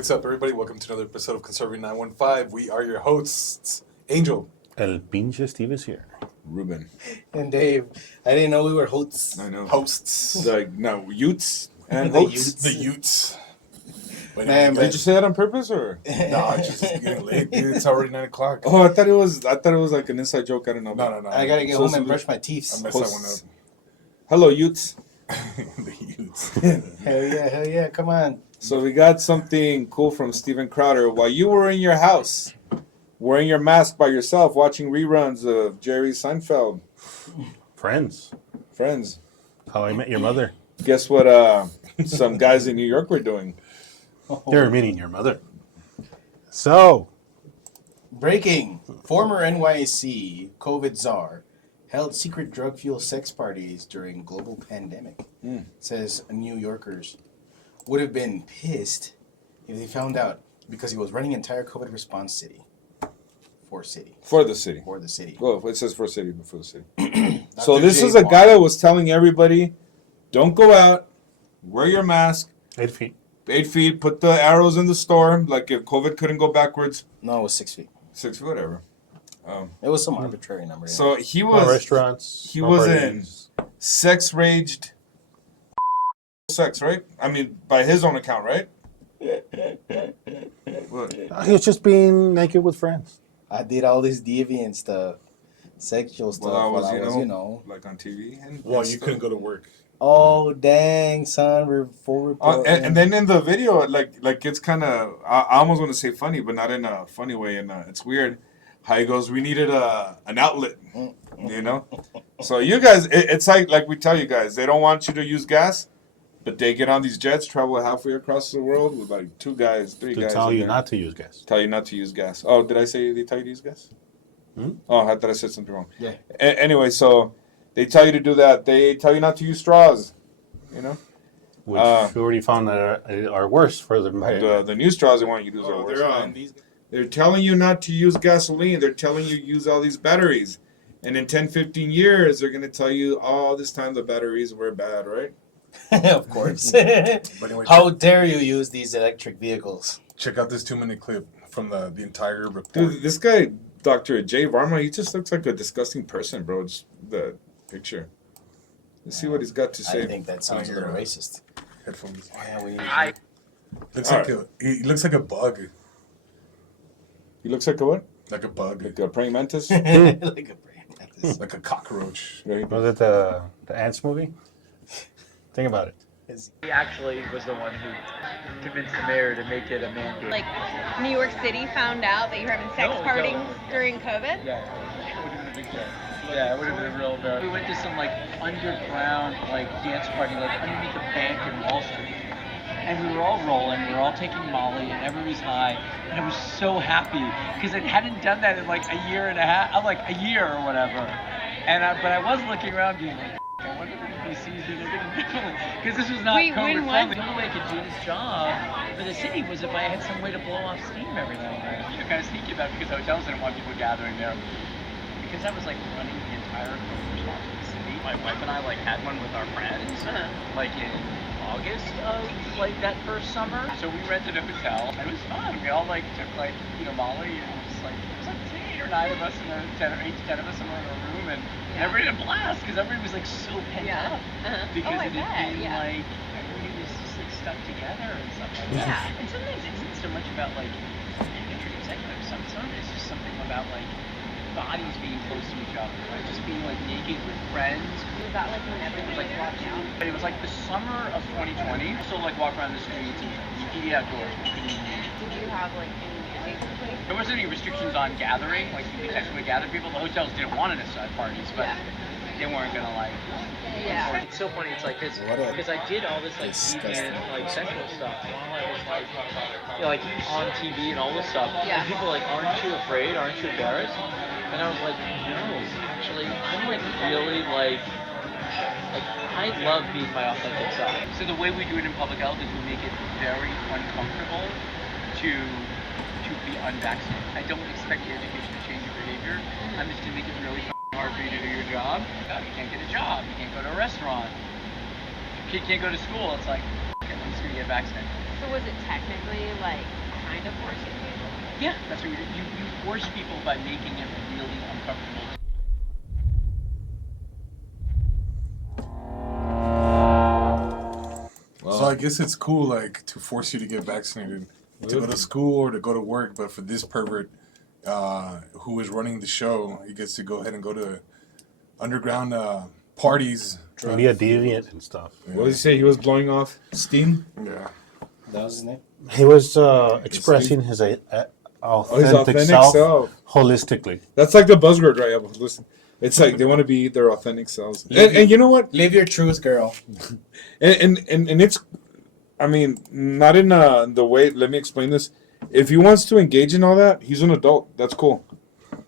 What's up, everybody? Welcome to another episode of Conserving 915. We are your hosts, Angel. El pinche Steve is here. Ruben. And Dave. I didn't know we were hosts. I know. Hosts. Utes and The hosts. Utes. The Utes. But Man, anyway, Did you say that on purpose or? No, it's just getting late, dude. It's already 9 o'clock. Oh, I thought it was like an inside joke. I don't know. No. I gotta get So home and brush my teeth. I messed that one up. Hello, Utes. The Utes. Hell yeah, come on. So we got something cool from Steven Crowder. While you were in your house, wearing your mask by yourself, watching reruns of Jerry Seinfeld. Friends. How I Met Your Mother. Guess what some guys in New York were doing? You're meaning your mother. So, Breaking. Former NYC COVID Czar held secret drug-fueled sex parties during global pandemic. Says New Yorkers would have been pissed if they found out because he was running entire COVID response city. For the city. Well, it says for city, but for the city. Dr. So this J. is a Bond. guy that was telling everybody, don't go out, wear your mask, 8 feet. 8 feet, put the arrows in the store, like if COVID couldn't go backwards. No, it was 6 feet. 6 feet, whatever. It was some arbitrary number. So he No was restaurants. he no was parties. in sex-raged sex, right? I mean, by his own account, right? What? He was just being naked with friends. I did all this deviant stuff, sexual stuff Well, I while was, I was, you know. like on TV. And Well, and you stuff. couldn't go to work. Oh dang, son! We're full report. And then in the video, like it's kind of, I almost want to say funny, but not in a funny way. And it's weird how he goes, we needed an outlet, you know? So you guys, it's like we tell you guys, they don't want you to use gas, but they get on these jets, travel halfway across the world with like 2 guys, 3 To guys. tell in you there. not to use gas. Tell you not to use gas. Oh, did I say they tell you to use gas? Oh, I thought I said something wrong. Yeah. Anyway, so they tell you to do that. They tell you not to use straws, you know? Which we already found that are worse for the environment. The new straws they want you to use are worse. They're telling you not to use gasoline. They're telling you use all these batteries. And in 10, 15 years, they're going to tell you, oh, this time the batteries were bad, right? Of course. But anyway, How dare you use these electric vehicles? check out this 2-minute clip from the entire report. Dude, this guy, Dr. J. Varma, he just looks like a disgusting person, bro. Just the picture. Let's see what he's got to say. I think that sounds a little racist. Headphones. Yeah, we Looks All like he looks like a bug. He looks like a what? Like a bug. Like a praying mantis? like a brand like this. Like a cockroach. Right? Was it the Ants movie? Think about it. He actually was the one who convinced the mayor to make it a mandate. Like New York City found out that you're having sex No, parties no. during COVID? Yeah, it would have been a big deal. Yeah, it would have been a real bad. We went to some like underground like dance party like underneath a bank in Wall Street. And we were all rolling, we were all taking Molly, and everybody's high. And I was so happy because I hadn't done that in like a year and a half, like a year or whatever. And but I was looking around being like, I wonder if he sees me looking differently. Because this was not Wait, COVID when friendly. was- The only way I could do this job for the city was if I had some way to blow off steam every now and then. You're kind of sneaky about it because hotels didn't want people gathering there. Because I was like running the entire COVID response of the city. My wife and I like had one with our friends, like in August of like that first summer. So we rented a hotel. It was fun. We all like took like Molly and it was like 8 or 9 of us in a 8 to 10 of us in a room and everybody had a blast because everybody was like so pent up because I it had bet, been yeah. like everybody was just like stuck together and stuff like that. Yeah. And sometimes it's not so much about like imagery. It's like some it's just something about like bodies being close to each other, right? Just being like naked with friends. Was that like when everything was locked down? But it was like the summer of 2020. So like walk around the streets and you could eat outdoors. You couldn't eat. Did you have like any music in place? There wasn't any restrictions on gathering. Like you could technically gather people. The hotels didn't want to necessarily have parties, but they weren't gonna like. Yeah. It's so funny. It's like this What a because I did all this like disgusting- deviant like sexual stuff while I was like, like on TV and all this stuff. Yeah. And people were like, aren't you afraid? Aren't you embarrassed? And I was like, no, actually, I'm like really like I love being my authentic self. So the way we do it in public health is we make it very uncomfortable to be unvaccinated. I don't expect the education to change your behavior. I'm just gonna make it really hard for you to do your job. You can't get a job. You can't go to a restaurant. Kid can't go to school. It's like, okay, I'm just gonna get vaccinated. So was it technically like kind of forcing you? Yeah, that's what you force people by making it really uncomfortable. So I guess it's cool, like, to force you to get vaccinated, to go to school or to go to work. But for this pervert, who is running the show, he gets to go ahead and go to underground parties. And be a deviant and stuff. What did he say? He was blowing off steam. Yeah. That was his name. He was expressing his authentic self holistically. That's like the buzzword, right? Listen, it's like they want to be their authentic selves. And you know what? Live your truth, girl. And it's, I mean, not in the way. Let me explain this. If he wants to engage in all that, he's an adult. That's cool.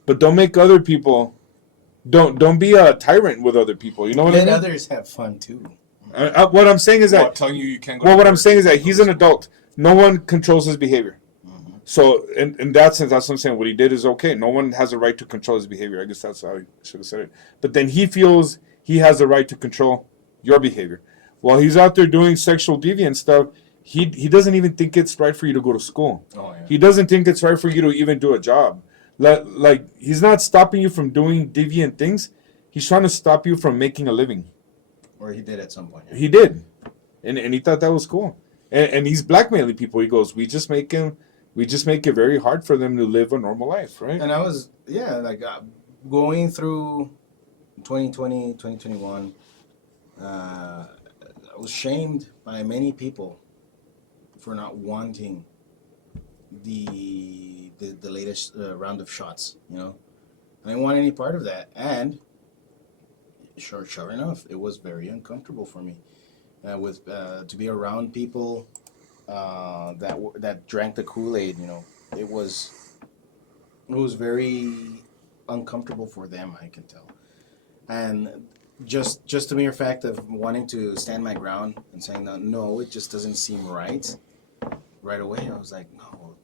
But don't make other people. Don't be a tyrant with other people. You know what I Let mean? others have fun too. What I'm saying is that. Telling you can't go. Well, to what I'm work. saying is that he's an adult. No one controls his behavior. So, in that sense, that's what I'm saying. What he did is okay. No one has a right to control his behavior. I guess that's how I should have said it. But then he feels he has the right to control your behavior. While he's out there doing sexual deviant stuff, he doesn't even think it's right for you to go to school. Oh, yeah. He doesn't think it's right for you to even do a job. Like he's not stopping you from doing deviant things. He's trying to stop you from making a living. Or he did at some point. He did, and he thought that was cool. And he's blackmailing people. He goes, we just make it very hard for them to live a normal life, right? And I was, going through 2020, 2021, I was shamed by many people for not wanting the latest round of shots, you know. I didn't want any part of that. And sure enough, it was very uncomfortable for me to be around people that drank the Kool-Aid, you know. It was very uncomfortable for them, I can tell. And just the mere fact of wanting to stand my ground and saying that, no, it just doesn't seem right away, I was like, no,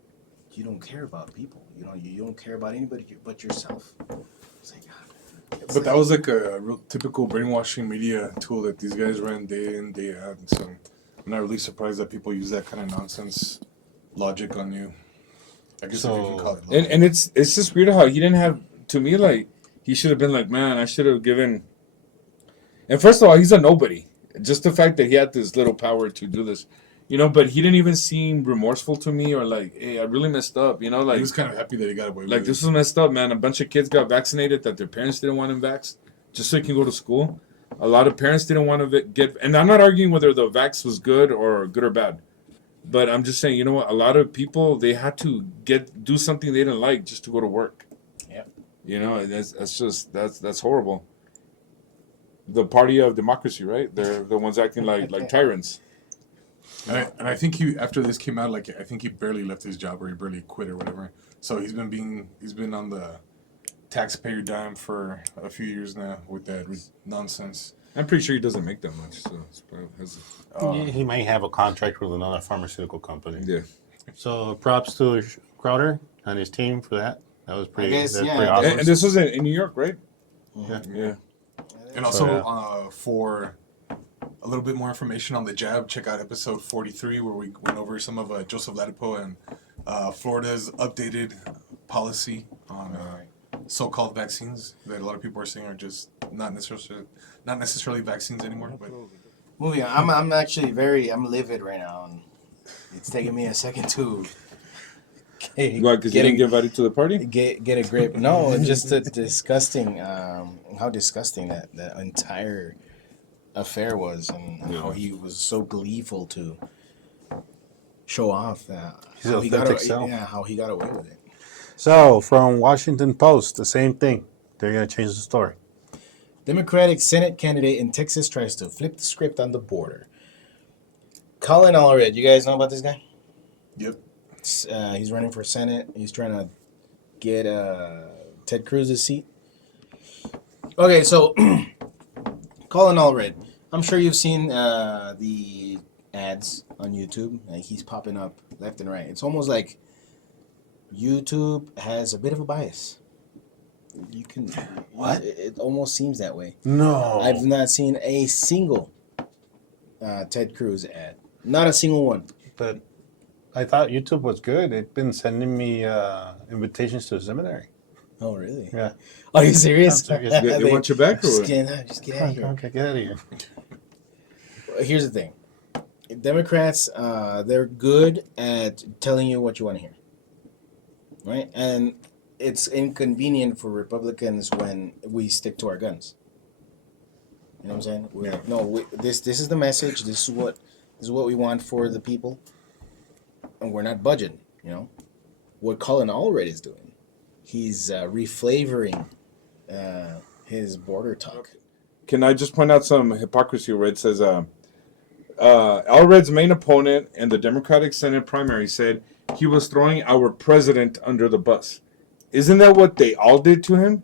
you don't care about people. You know, you don't care about anybody but yourself. It's like, But that was like a real typical brainwashing media tool that these guys ran day in, day out. So I'm not really surprised that people use that kind of nonsense logic on you. I guess if you can call it logic. And it's just weird how he didn't have, to me, like, he should have been like, man, I should have given. And first of all, he's a nobody. Just the fact that he had this little power to do this, you know, but he didn't even seem remorseful to me or like, hey, I really messed up, you know, like. He was kind of happy that he got away with it. Like, this was messed up, man. A bunch of kids got vaccinated that their parents didn't want them vaxxed just so they can go to school. A lot of parents didn't want to get, and I'm not arguing whether the vax was good or bad, but I'm just saying, you know what? A lot of people, they had to do something they didn't like just to go to work. Yeah. You know, that's horrible. The party of democracy, right? They're the ones acting like tyrants. And I think he, after this came out, like, I think he barely left his job or he barely quit or whatever. So he's been on the taxpayer dime for a few years now with that nonsense. I'm pretty sure he doesn't make that much. So it's probably He might have a contract with another pharmaceutical company. yeah. So props to Crowder and his team for that. That was pretty, I guess, that's yeah. pretty awesome. And this was in New York, right? Yeah. And also, for a little bit more information on the jab, check out episode 43 where we went over some of Joseph Latipo and Florida's updated policy on so-called vaccines that a lot of people are saying are just not necessarily vaccines anymore. But Moving on. I'm actually I'm livid right now, and it's taking me a second to Why? Because you didn't get invited to the party? get a grip. No, just the disgusting, how disgusting that entire affair was, and how he was so gleeful to show off His how he got authentic self. how he got away with it. So from Washington Post, the same thing. They're going to change the story. Democratic Senate candidate in Texas tries to flip the script on the border. Colin Allred, you guys know about this guy? yep. He's running for Senate. He's trying to get Ted Cruz's seat. Okay, so Colin Allred. I'm sure you've seen the ads on YouTube. Like, he's popping up left and right. It's almost like YouTube has a bit of a bias. You can What? It almost seems that way. No. I've not seen a single Ted Cruz ad. Not a single one. But I thought YouTube was good. It's been sending me invitations to the seminary. Oh, really? Yeah. Are you serious? I'm serious. They want you back or Just what? get out of here. Okay, get out of here. Here's the thing. Democrats, they're good at telling you what you want to hear. Right? And it's inconvenient for Republicans when we stick to our guns. You know what I'm saying? We're like, no, this is the message. This is what we want for the people. And we're not budging, you know? What Colin Allred is doing. He's reflavoring his border talk. Can I just point out some hypocrisy where it says Allred's main opponent in the Democratic Senate primary said he was throwing our president under the bus. Isn't that what they all did to him?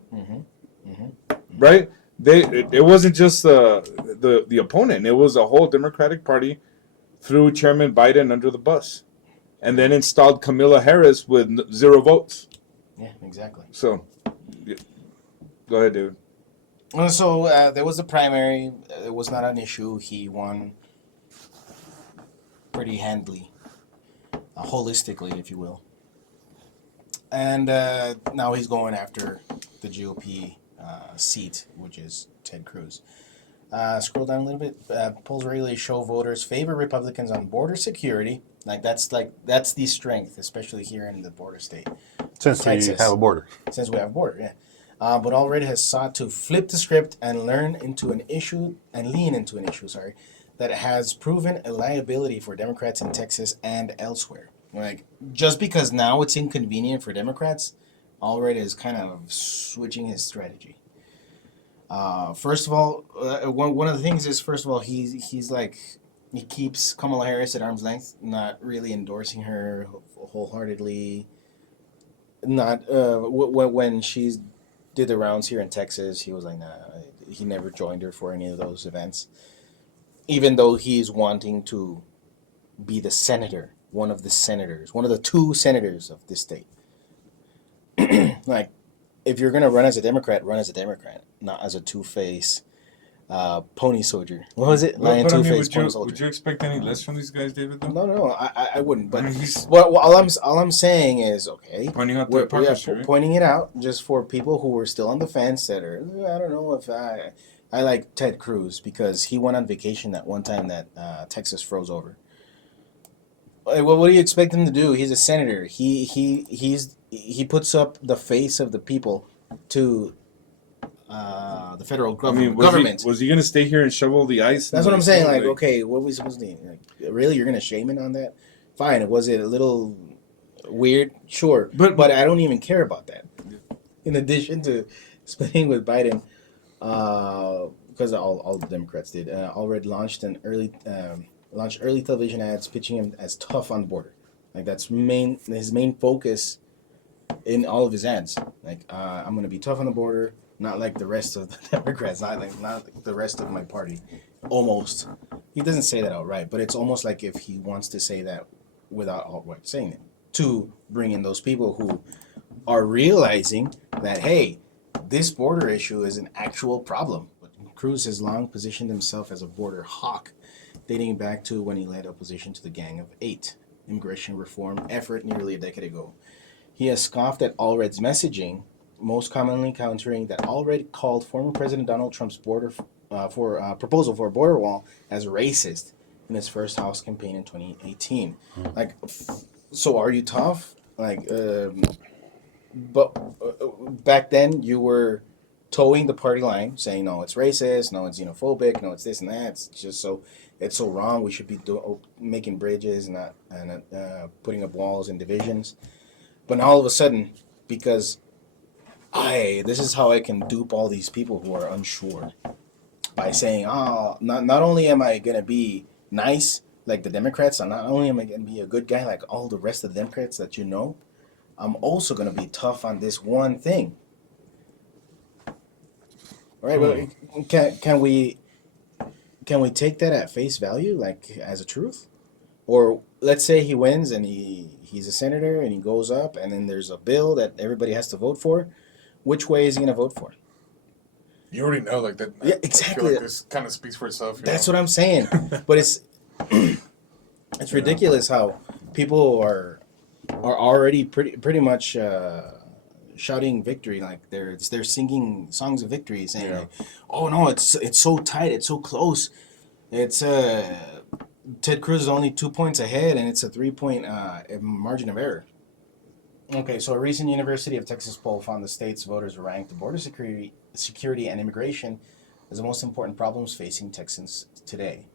Right? It wasn't just the opponent. It was the whole Democratic Party threw Chairman Biden under the bus, and then installed Kamala Harris with 0 votes. Yeah, exactly. So, yeah. Go ahead, dude. And so there was the primary. It was not an issue. He won pretty handily, holistically, if you will. And now he's going after the GOP seat, which is Ted Cruz. Scroll down a little bit. Polls regularly show voters favor Republicans on border security. That's the strength, especially here in the border state. Since Texas. we have a border. Since we have a border, yeah. But already has sought to flip the script and lean into an issue, that has proven a liability for Democrats in Texas and elsewhere. Like, just because now it's inconvenient for Democrats, Allred is kind of switching his strategy. First of all, one of the things is, first of all, he's like, he keeps Kamala Harris at arm's length, not really endorsing her wholeheartedly. Not when she did the rounds here in Texas, he was like, nah, he never joined her for any of those events. Even though he's wanting to be the senator, one of the 2 senators of this state. Like, if you're gonna run as a Democrat, not as a two-face pony soldier. What was it? Lion two-face pony soldier. Would you expect any less from these guys, David? Though? No, I wouldn't. But I mean, he's all I'm saying is, okay, pointing out the hypocrisy, right? pointing it out just for people who are still on the fence that are, I don't know if I like Ted Cruz because he went on vacation that one time that Texas froze over. Well, what do you expect him to do? He's a senator. He puts up the face of the people to the federal government. Was he going to stay here and shovel the ice? That's what I'm saying. Like, okay, what are we supposed to do? Like, really, you're going to shame it on that? Fine. Was it a little weird? Sure. But I don't even care about that. In addition to splitting with Biden, because all the Democrats did, Allred launched early television ads pitching him as tough on the border. Like, that's his main focus in all of his ads. Like, I'm going to be tough on the border, not like the rest of the Democrats, not like the rest of my party. Almost. He doesn't say that outright, but it's almost like if he wants to say that without outright saying it, to bring in those people who are realizing that, hey, this border issue is an actual problem. But Cruz has long positioned himself as a border hawk, dating back to when he led opposition to the Gang of Eight immigration reform effort nearly a decade ago. He has scoffed at Allred's messaging, most commonly countering that Allred called former President Donald Trump's proposal for a border wall as racist in his first House campaign in 2018. Like, so are you tough? Like, but back then you were towing the party line, saying no, it's racist, no, it's xenophobic, no, it's this and that. It's just it's so wrong. We should be making bridges and putting up walls and divisions. But now all of a sudden, because this is how I can dupe all these people who are unsure by saying, not only am I gonna be nice like the Democrats, and not only am I gonna be a good guy like all the rest of the Democrats that you know, I'm also gonna be tough on this one thing. All right, but can we take that at face value, like as a truth? Or let's say he wins and he's a senator and he goes up and then there's a bill that everybody has to vote for. Which way is he going to vote for? You already know, like that. Yeah, exactly. I feel like this kind of speaks for itself. That's what I'm saying. But it's ridiculous how people are already pretty much shouting victory, like they're singing songs of victory, saying like, "Oh no, it's so tight, it's so close, it's Ted Cruz is only 2 points ahead, and it's a 3-point margin of error." Okay, so a recent University of Texas poll found the state's voters ranked border security and immigration as the most important problems facing Texans today.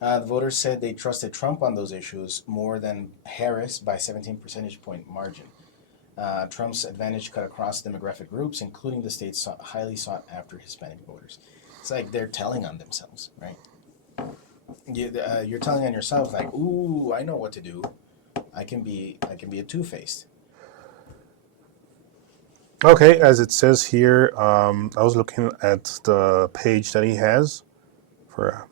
The voters said they trusted Trump on those issues more than Harris by 17 percentage point margin. Trump's advantage cut across demographic groups, including the state's highly sought after Hispanic voters. It's like they're telling on themselves, right? You're telling on yourself, like, "Ooh, I know what to do. I can be a two-faced." Okay, as it says here, I was looking at the page that he has for.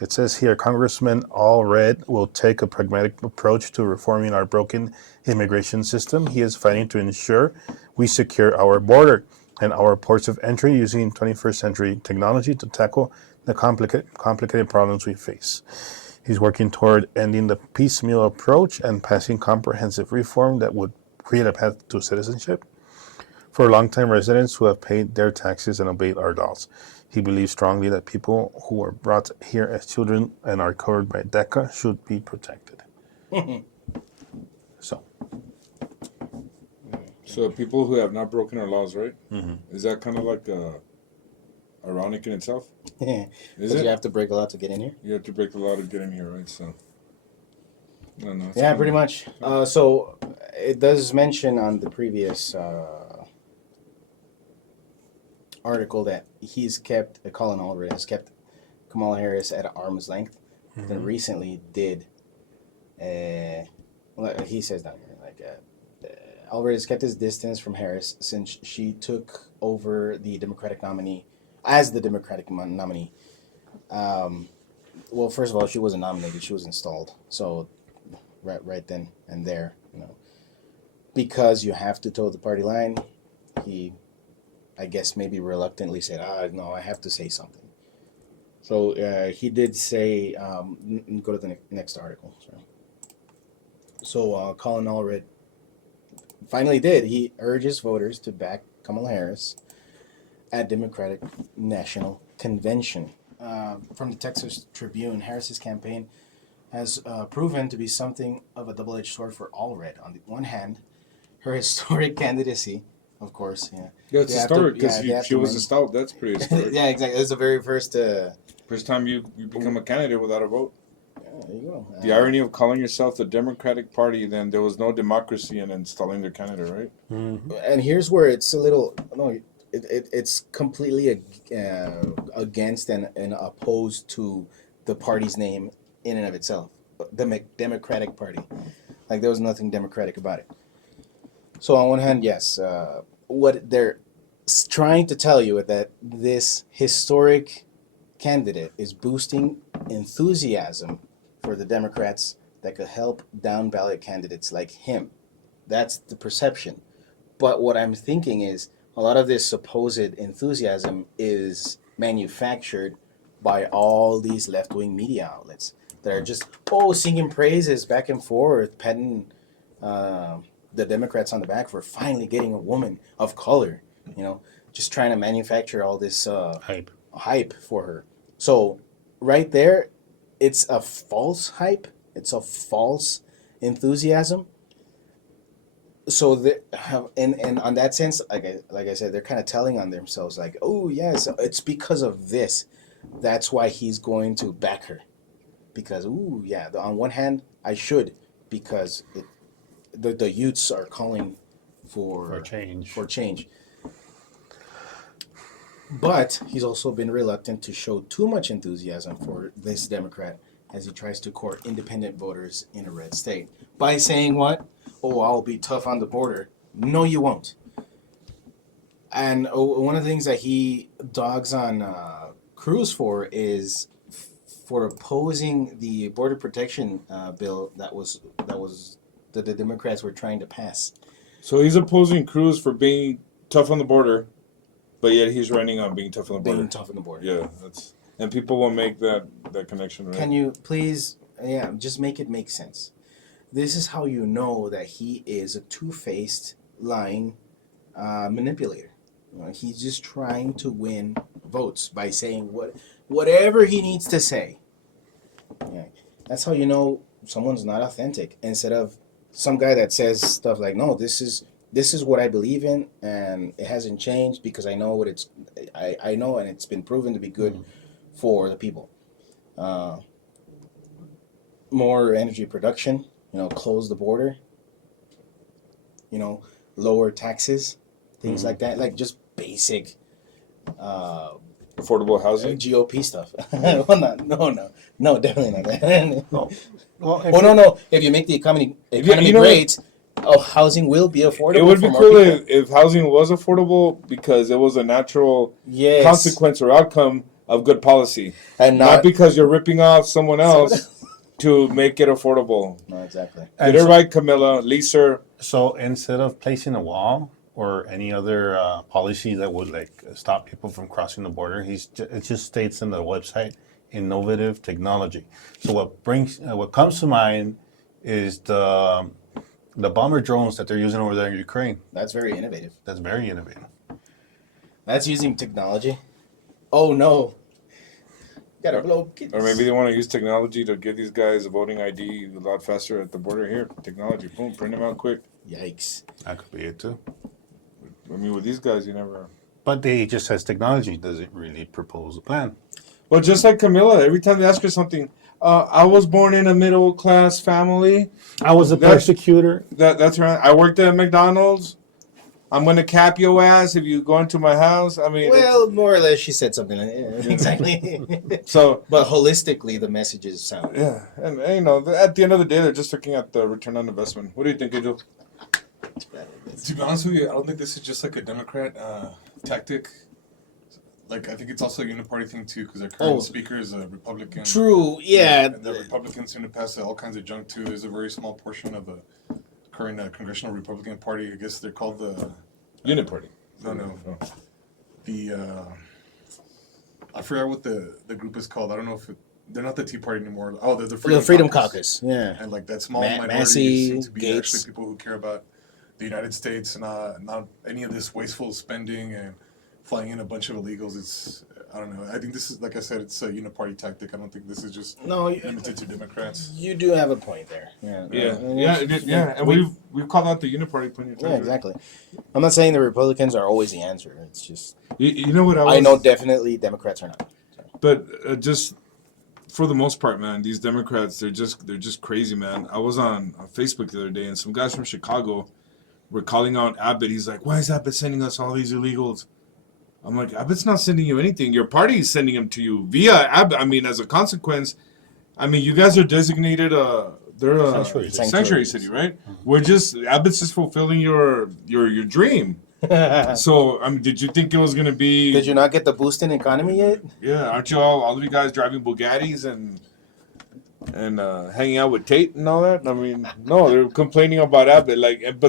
It says here, Congressman Allred will take a pragmatic approach to reforming our broken immigration system. He is fighting to ensure we secure our border and our ports of entry using 21st century technology to tackle the complicated problems we face. He's working toward ending the piecemeal approach and passing comprehensive reform that would create a path to citizenship for longtime residents who have paid their taxes and obeyed our laws. He believes strongly that people who were brought here as children and are covered by DACA should be protected. So people who have not broken our laws, right? Mm-hmm. Is that kind of like ironic in itself? Is it? You have to break a law to get in here? You have to break the law to get in here, right? So, I don't know. Yeah, pretty much. So it does mention on the previous article that Colin Allred has kept Kamala Harris at arm's length. Mm-hmm. Then recently did, he says down here, Allred has kept his distance from Harris since she took over the Democratic nominee, as the Democratic nominee. Well, first of all, she wasn't nominated; she was installed. So, right then and there, because you have to toe the party line, he, I guess, maybe reluctantly said, no, I have to say something. So he did say, go to the next article. So Colin Allred finally did. He urges voters to back Kamala Harris at Democratic National Convention. From the Texas Tribune, Harris's campaign has proven to be something of a double-edged sword for Allred. On the one hand, her historic candidacy, of course, yeah, it's historic because she was a stout. That's pretty historic. Yeah, exactly. It's the very first time you become a candidate without a vote. Yeah, there you go. The irony of calling yourself the Democratic Party, then there was no democracy in installing their candidate, right? Mm-hmm. And here's where it's a little it's completely against and opposed to the party's name in and of itself, the Democratic Party. Like, there was nothing democratic about it. So on one hand, yes, what they're trying to tell you is that this historic candidate is boosting enthusiasm for the Democrats that could help down ballot candidates like him. That's the perception. But what I'm thinking is a lot of this supposed enthusiasm is manufactured by all these left-wing media outlets that are just singing praises back and forth, patting the Democrats on the back for finally getting a woman of color, just trying to manufacture all this hype for her. So right there, it's a false hype. It's a false enthusiasm. So and on that sense, like I said, they're kind of telling on themselves, like, oh yes, it's because of this. That's why he's going to back her. Because on one hand, I should, because the youths are calling for change. But he's also been reluctant to show too much enthusiasm for this Democrat as he tries to court independent voters in a red state by saying what? Oh, I'll be tough on the border. No, you won't. And one of the things that he dogs on Cruz for is for opposing the border protection bill that the Democrats were trying to pass. So he's opposing Cruz for being tough on the border, but yet he's running on being tough on the border. Being tough on the border. Yeah, and people will make that connection, right? Can you please, just make it make sense? This is how you know that he is a two-faced lying manipulator. He's just trying to win votes by saying whatever he needs to say. Yeah. That's how you know someone's not authentic. Instead of some guy that says stuff like, "No, this is what I believe in, and it hasn't changed because I know I know, and it's been proven to be good for the people." More energy production. Close the border. Lower taxes, things like that. Like just basic. Affordable housing. GOP stuff. Well, no, definitely not that. Well, No. If you make the economy great, housing will be affordable. It would be for more cool people. if housing was affordable because it was a natural Yes. consequence or outcome of good policy, And not because you're ripping off someone else to make it affordable. No, exactly. Get it right, Camilla. Lisa. So instead of placing a wall or any other policy that would stop people from crossing the border, it just states in the website innovative technology. So what comes to mind is the bomber drones that they're using over there in Ukraine. That's very innovative. That's very innovative. That's using technology. Oh no. Gotta blow kids. Or maybe they want to use technology to give these guys a voting ID a lot faster at the border. Here, technology, boom, print them out quick. Yikes. That could be it too. I mean, with these guys, you never. But they just says technology doesn't really propose a plan. Well, just like Camilla, every time they ask her something, I was born in a middle class family. I was a persecutor. That's right. I worked at McDonald's. I'm gonna cap your ass if you go into my house. I mean, Well, more or less, she said something. Exactly. so But holistically, the message is sound. yeah, and at the end of the day, they're just looking at the return on investment. What do you think, Angel? To be honest with you, I don't think this is just like a Democrat tactic. Like, I think it's also a uniparty thing too, because their current speaker is a Republican. True. Yeah. And the Republicans seem to pass all kinds of junk too. There's a very small portion of the current congressional Republican Party. I guess they're called the Unit Party. No. The I forgot what the group is called. I don't know if they're not the Tea Party anymore. Oh, they're the Freedom Caucus. Yeah. And like that small minority Massey, seem to be Gates. actually people who care about the United States and not any of this wasteful spending and flying in a bunch of illegals. It's I don't know. I think this is, like I said, it's a uniparty tactic. I don't think this is just limited to Democrats. You do have a point there. Yeah. And we've called out the uniparty plenty of times. Yeah, exactly. I'm not saying the Republicans are always the answer. It's just You know what I know definitely Democrats are not. But just for the most part, man, these Democrats, they're just crazy, man. I was on Facebook the other day, and some guys from Chicago were calling out Abbott. He's like, "Why is Abbott sending us all these illegals?" I'm like, Abbott's not sending you anything. Your party is sending them to you via Abbott. I mean, as a consequence, I mean, you guys are designated they're a sanctuary city, right? Mm-hmm. Abbott's just fulfilling your dream. So, I mean, did you think it was going to be... Did you not get the boost in economy yet? Yeah, aren't you all of you guys driving Bugattis and hanging out with Tate and all that? I mean, no, they're complaining about Abbott.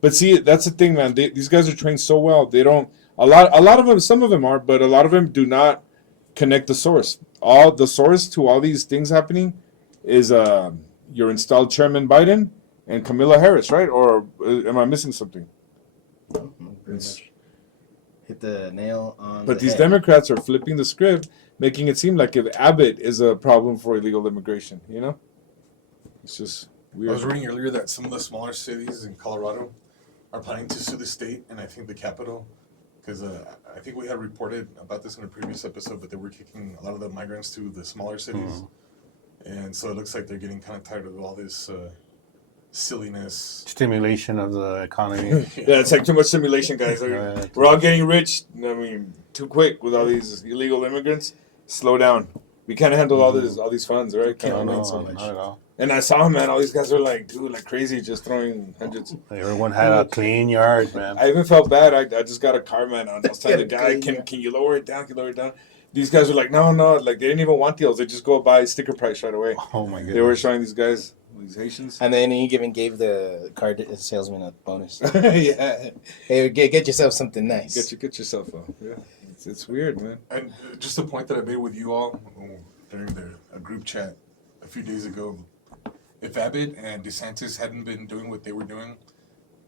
But see, that's the thing, man. These guys are trained so well. They don't... A lot of them, some of them are, but a lot of them do not connect the source. The source to all these things happening is your installed Chairman Biden and Kamala Harris, right? Or am I missing something? Hit the nail on But the these head. Democrats are flipping the script, making it seem like if Abbott is a problem for illegal immigration, you know? It's just I weird. was reading earlier that some of the smaller cities in Colorado are planning to sue the state and I think the capital, because I think we had reported about this in a previous episode, but they were kicking a lot of the migrants to the smaller cities. And so it looks like they're getting kind of tired of all this silliness. Stimulation of the economy. Yeah, it's like too much simulation, guys. We're all getting rich. I mean, too quick with all these illegal immigrants. Slow down. We can't handle all these funds, right? Can't No, wait so much. not at all. And I saw, man, all these guys are like crazy, just throwing hundreds. Everyone had a clean yard, man. I even felt bad. I just got a car, man. I was telling the guy, Yeah. can you lower it down? Can you lower it down? These guys are like, no. Like, they didn't even want deals. They just go buy sticker price right away. Oh my goodness. They were showing these guys, these Haitians. And then he even gave the car salesman a bonus. Yeah. Hey, get yourself something nice. Get yourself a. Yeah. It's weird, man. And just a point that I made with you all during a group chat a few days ago if Abbott and DeSantis hadn't been doing what they were doing,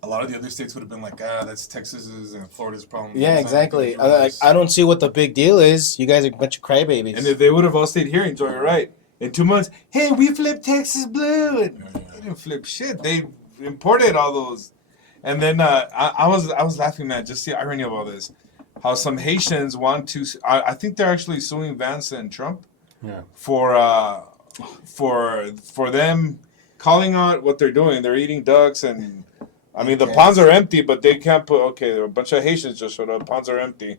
a lot of the other states would have been like, that's Texas's and Florida's problem. Yeah, exactly. I don't see what the big deal is. You guys are a bunch of crybabies. And if they would have all stayed here, enjoy it right. In 2 months, hey, we flipped Texas blue. And they didn't flip shit. They imported all those. And then I was laughing, man, just the irony of all this. How some Haitians want to, I think they're actually suing Vance and Trump for them calling out what they're doing. They're eating ducks and, I mean, the ponds are empty, but they can't put, okay, there are a bunch of Haitians just showed up, ponds are empty.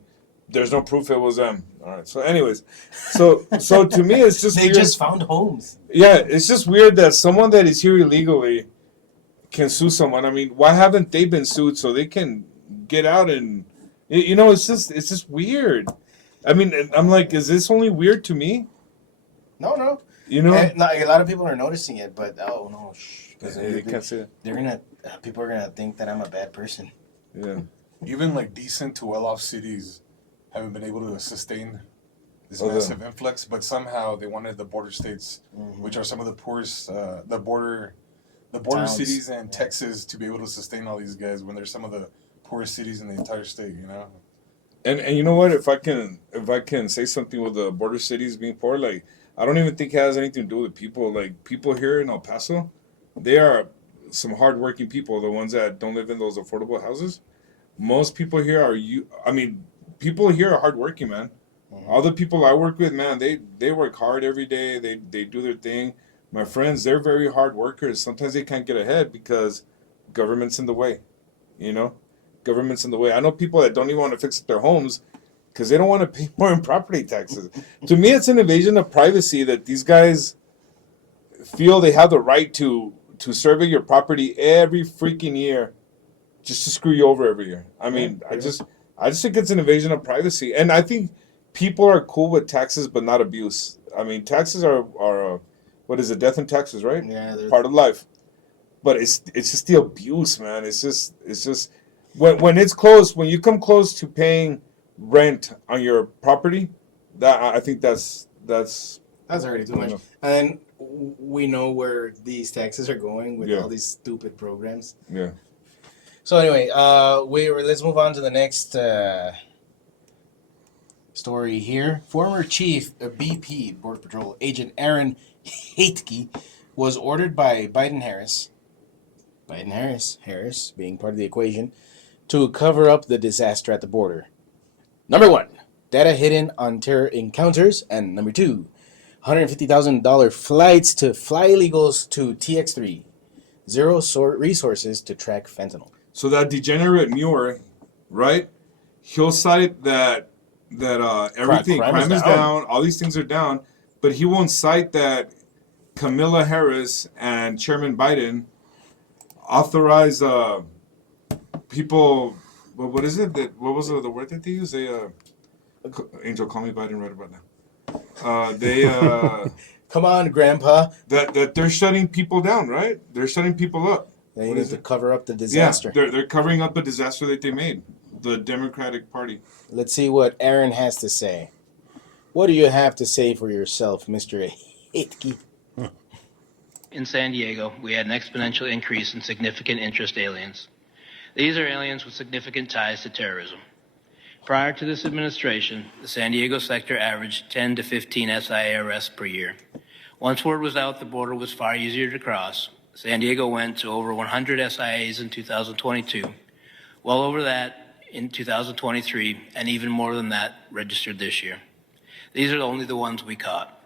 There's no proof it was them. All right. So, anyways, so to me, it's just they weird. just found homes. Yeah, it's just weird that someone that is here illegally can sue someone. I mean, why haven't they been sued so they can get out and, you know, it's just weird. I mean, I'm like, is this only weird to me? No. You know, A lot of people are noticing it, but oh no, because they can't say it. People are gonna think that I'm a bad person. Yeah. Even like decent to well-off cities haven't been able to sustain this massive influx, but somehow they wanted the border states, which are some of the poorest, the border Towns. cities in Texas, to be able to sustain all these guys when they're some of the poorest cities in the entire state. You know. And you know what? If I can say something with the border cities being poor, like I don't even think it has anything to do with people. Like people here in El Paso, they are some hardworking people. The ones that don't live in those affordable houses. Most people here people here are hardworking, man. All the people I work with, man, they work hard every day. They do their thing. My friends, they're very hard workers. Sometimes they can't get ahead because government's in the way. You know, government's in the way. I know people that don't even want to fix up their homes because they don't want to pay more in property taxes. To me, it's an invasion of privacy that these guys feel they have the right to survey your property every freaking year just to screw you over every year. I mean, I just think it's an invasion of privacy. And I think people are cool with taxes, but not abuse. I mean, taxes are what is it? Death and taxes, right? Yeah, part of life. But it's just the abuse, man. It's just when it's close, when you come close to paying rent on your property, that I think that's already too much. And we know where these taxes are going with all these stupid programs. Yeah. So anyway, let's move on to the next story here. Former Chief BP Border Patrol Agent Aaron Haitke was ordered by Harris being part of the equation, to cover up the disaster at the border. Number 1, data hidden on terror encounters, and number 2, $150,000 flights to fly illegals to TX3. Zero resources to track fentanyl. So that degenerate Muir, right? He'll cite that everything crime is down, all these things are down, but he won't cite that Kamala Harris and Chairman Biden authorize people. What is it that? What was the word that they use? They Angel, call me Biden right about now. They come on, Grandpa. That they're shutting people down, right? They're shutting people up. They need to cover up the disaster. Yeah, they're covering up the disaster that they made. The Democratic Party. Let's see what Aaron has to say. What do you have to say for yourself, Mr. Haitke? In San Diego, we had an exponential increase in significant interest aliens. These are aliens with significant ties to terrorism. Prior to this administration, the San Diego sector averaged 10 to 15 SIA arrests per year. Once word was out the border was far easier to cross, San Diego went to over 100 SIAs in 2022, well over that in 2023, and even more than that registered this year. These are only the ones we caught.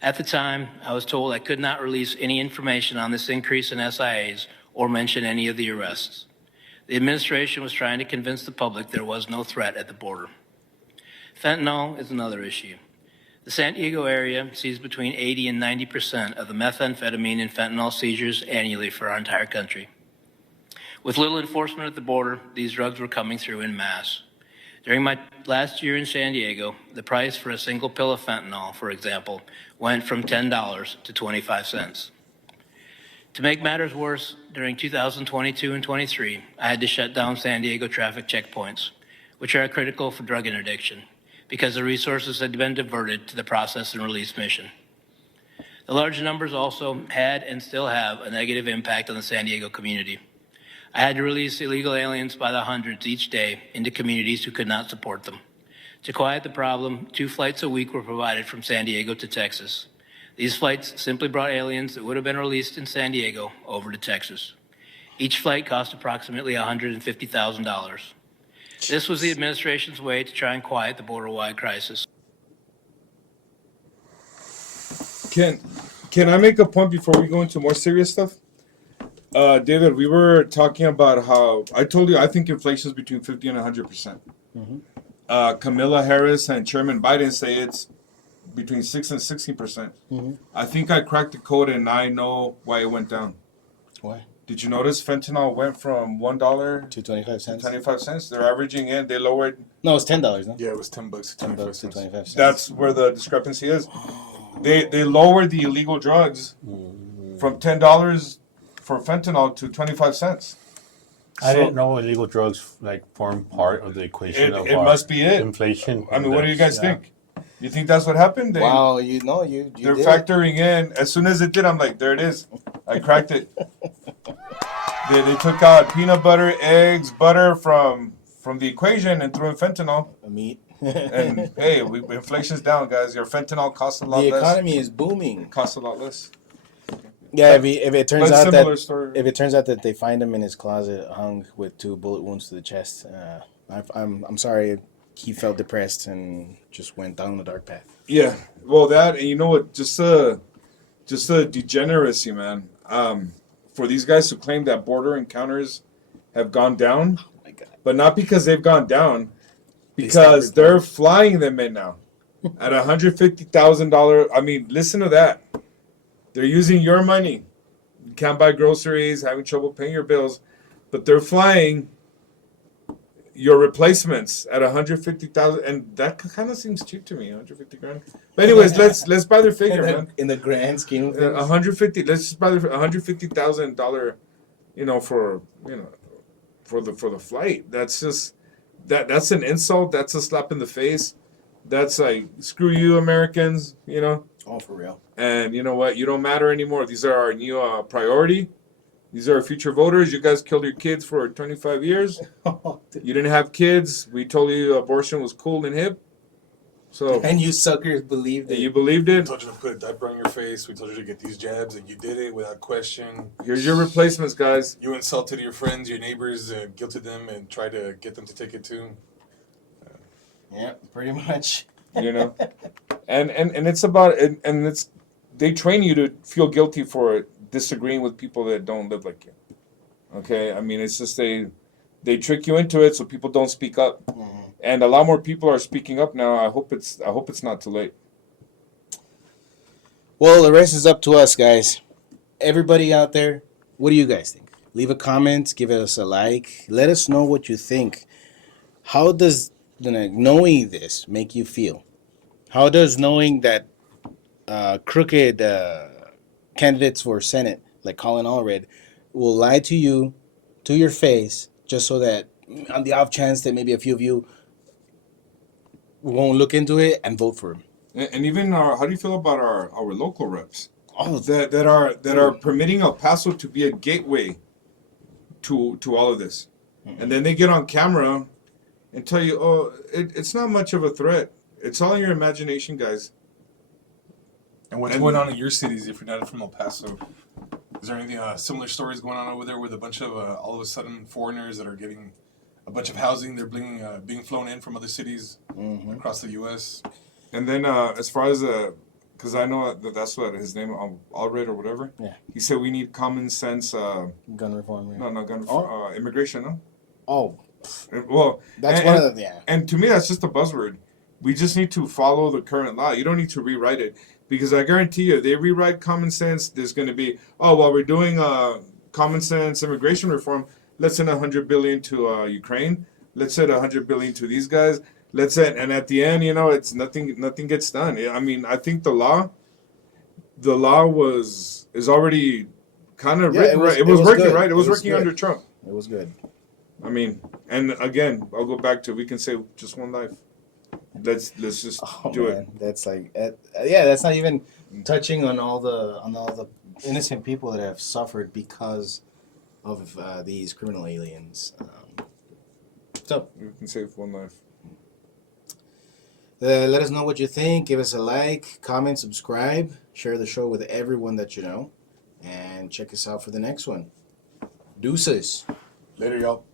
At the time, I was told I could not release any information on this increase in SIAs or mention any of the arrests. The administration was trying to convince the public there was no threat at the border. Fentanyl is another issue. The San Diego area sees between 80 and 90% of the methamphetamine and fentanyl seizures annually for our entire country. With little enforcement at the border, these drugs were coming through en masse. During my last year in San Diego, the price for a single pill of fentanyl, for example, went from $10 to 25 cents. To make matters worse, during 2022 and 23, I had to shut down San Diego traffic checkpoints, which are critical for drug interdiction, because the resources had been diverted to the process and release mission. The large numbers also had and still have a negative impact on the San Diego community. I had to release illegal aliens by the hundreds each day into communities who could not support them. To quiet the problem, 2 flights a week were provided from San Diego to Texas. These flights simply brought aliens that would have been released in San Diego over to Texas. Each flight cost approximately $150,000. This was the administration's way to try and quiet the border-wide crisis. Can I make a point before we go into more serious stuff? David, we were talking about how I told you I think inflation is between 50 and 100%. Kamala Harris and Chairman Biden say it's between 6 and 16%. I think I cracked the code and I know why it went down. Why? Did you notice fentanyl went from $1 To 25 cents. 25 cents? They're averaging in. They lowered. No, it's $10. No, Yeah, it was $10 to 10 25 bucks to cents. 25 cents. That's where the discrepancy is. They lowered the illegal drugs from $10 for fentanyl to 25 cents. I So- didn't know illegal drugs like form part of the equation of It our must be it. inflation. I mean, what do you guys index. think? You think that's what happened? Wow, you know, you They're did it. factoring in. As soon as it did, I'm like, there it is. I cracked it. They took out peanut butter, eggs, butter from the equation and threw in fentanyl. Meat. And hey, inflation's down, guys. Your fentanyl costs a lot The less. economy is booming. Costs a lot less. Yeah, if it turns But out similar that story. if it turns out that they find him in his closet hung with 2 bullet wounds to the chest, I'm sorry. He felt depressed and just went down the dark path. Yeah, well, that and you know what? Just a degeneracy, man. For these guys to claim that border encounters have gone down, Oh my God. but not because they've gone down, They because stopped they're flying them in now at $150,000. I mean, listen to that. They're using your money. You can't buy groceries, having trouble paying your bills, but they're flying your replacements at 150,000, and that kind of seems cheap to me, 150 grand. But anyways, let's buy their figure, man. In the grand scheme of things. 150. Let's just buy the $150,000. For the flight. That's just that's an insult. That's a slap in the face. That's like, screw you, Americans. Oh, for real. And you know what? You don't matter anymore. These are our new priority. These are our future voters. You guys killed your kids for 25 years. You didn't have kids. We told you abortion was cool and hip. So And you suckers believed it. you believed We it. told you to put a diaper on your face. We told you to get these jabs, and you did it without question. Here's your replacements, guys. You insulted your friends, your neighbors, guilted them, and tried to get them to take it too. Yeah, pretty much. And it's about and it's they train you to feel guilty for disagreeing with people that don't live like you. Okay, I mean, it's just they trick you into it so people don't speak up. And a lot more people are speaking up now. I hope it's not too late. Well, the rest is up to us, guys. Everybody out there, what do you guys think? Leave a comment, give us a like. Let us know what you think. How does knowing this make you feel? How does knowing that crooked candidates for Senate, like Colin Allred, will lie to you, to your face, just so that on the off chance that maybe a few of you won't look into it and vote for him? And even how do you feel about our local reps Oh, that are permitting El Paso to be a gateway to all of this, and then they get on camera and tell you, oh, it's not much of a threat. It's all in your imagination, guys. And what's going on in your cities if you're not from El Paso? Is there anything similar stories going on over there with a bunch of all of a sudden foreigners that are getting a bunch of housing? They're being flown in from other cities across the U.S. And then as far as because I know that's what his name, Allred or whatever. Yeah. He said we need common sense. gun reform. Yeah. No, gun. Oh. Immigration. No. Oh, Well, that's and, one and, of the, yeah. And to me, that's just a buzzword. We just need to follow the current law. You don't need to rewrite it, because I guarantee you, they rewrite common sense. There's going to be, well, we're doing common sense immigration reform. Let's send $100 billion to Ukraine. Let's send $100 billion to these guys. Let's send, and at the end, it's nothing gets done. I mean, I think the law is already kind of written right. It was working good. right. It was It was working good. under Trump. It was good. I mean, and again, I'll go back to, we can save just one life. Let's just do it. That's like, that's not even touching on all the innocent people that have suffered because of these criminal aliens. So You can save one life. let us know what you think. Give us a like, comment, subscribe, share the show with everyone that you know, and check us out for the next one. Deuces. Later, y'all.